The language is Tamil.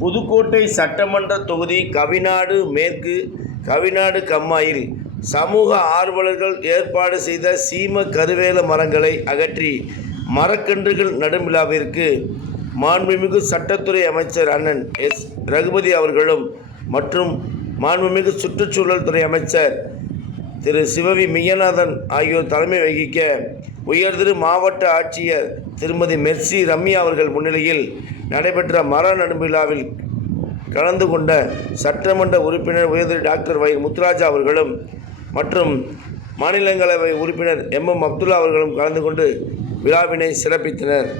புதுக்கோட்டை சட்டமன்ற தொகுதி கவிநாடு மேற்கு கவிநாடு கம்மாயில் சமூக ஆர்வலர்கள் ஏற்பாடு செய்த சீம கருவேல மரங்களை அகற்றி மரக்கன்றுகள் நடும் விழாவிற்கு மாண்புமிகு சட்டத்துறை அமைச்சர் அண்ணன் எஸ் ரகுபதி அவர்களும் மற்றும் மாண்புமிகு சுற்றுச்சூழல் துறை அமைச்சர் திரு சிவவி மெய்யநாதன் ஆகியோர் தலைமை வகிக்க உயர்திரு மாவட்ட ஆட்சியர் திருமதி மெர்சி ரம்யா அவர்கள் முன்னிலையில் நடைபெற்ற மர நடும் விழாவில் கலந்து கொண்ட சட்டமன்ற உறுப்பினர் உயர்திரு டாக்டர் வை முத்துராஜா அவர்களும் மற்றும் மாநிலங்களவை உறுப்பினர் எம் அப்துல்லா அவர்களும் கலந்து கொண்டு விழாவினை சிறப்பித்தனர்.